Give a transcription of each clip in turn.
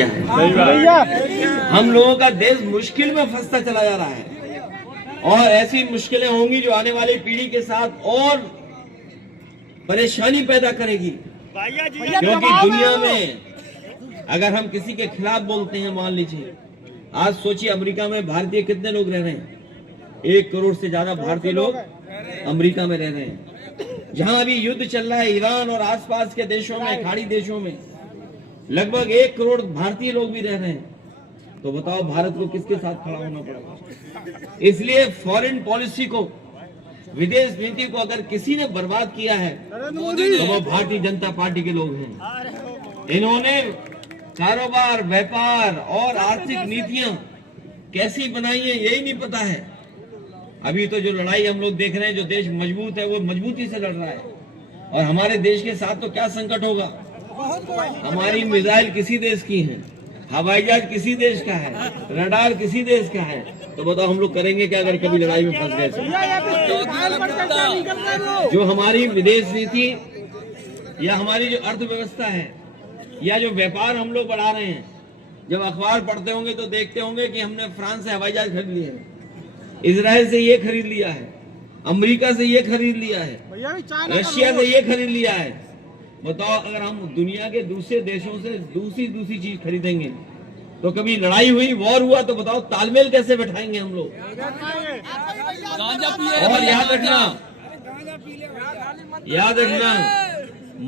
हम लोगों का देश मुश्किल में फंसता चला जा रहा है और ऐसी मुश्किलें होंगी जो आने वाली पीढ़ी के साथ और परेशानी पैदा करेगी। क्योंकि दुनिया में अगर हम किसी के खिलाफ बोलते हैं, मान लीजिए आज सोचिए अमेरिका में भारतीय कितने लोग रह रहे हैं, 1 करोड़ से ज्यादा भारतीय लोग अमेरिका में रह रहे हैं। जहां अभी युद्ध चल रहा है ईरान और आसपास के देशों में, खाड़ी देशों में लगभग 1 करोड़ भारतीय लोग भी रह रहे हैं। तो बताओ भारत को किसके साथ खड़ा होना पड़ेगा। इसलिए फॉरेन पॉलिसी को, विदेश नीति को अगर किसी ने बर्बाद किया है तो वो भारतीय जनता पार्टी के लोग हैं। इन्होंने कारोबार, व्यापार और आर्थिक नीतियां कैसी बनाई है यही नहीं पता है। अभी तो जो लड़ाई हम लोग देख रहे हैं, जो देश मजबूत है वो मजबूती से लड़ रहा है और हमारे देश के साथ तो क्या संकट होगा। हमारी मिसाइल किसी देश की है, हवाई जहाज किसी देश का है, रडार किसी देश का है। तो बताओ हम लोग करेंगे क्या अगर कभी लड़ाई में फंस गए। जो हमारी विदेश नीति या हमारी जो अर्थव्यवस्था है या जो व्यापार हम लोग बढ़ा रहे हैं, जब अखबार पढ़ते होंगे तो देखते होंगे कि हमने फ्रांस से हवाई जहाज खरीद लिए है, इजराइल से ये खरीद लिया है, अमेरिका से ये खरीद लिया है, रशिया से ये खरीद लिया है। बताओ अगर हम दुनिया के दूसरे देशों से दूसरी चीज खरीदेंगे तो कभी लड़ाई हुई, वॉर हुआ तो बताओ तालमेल कैसे बैठाएंगे हम लोग। और याद रखना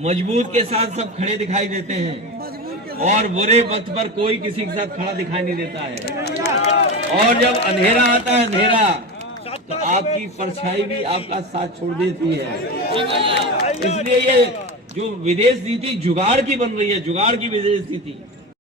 मजबूत के साथ सब खड़े दिखाई देते हैं और बुरे वक्त पर कोई किसी के साथ खड़ा दिखाई नहीं देता है। और जब अंधेरा आता है, अंधेरा, तो आपकी परछाई भी आपका साथ छोड़ देती है। इसलिए ये जो विदेश नीति जुगाड़ की बन रही है, जुगाड़ की विदेश नीति,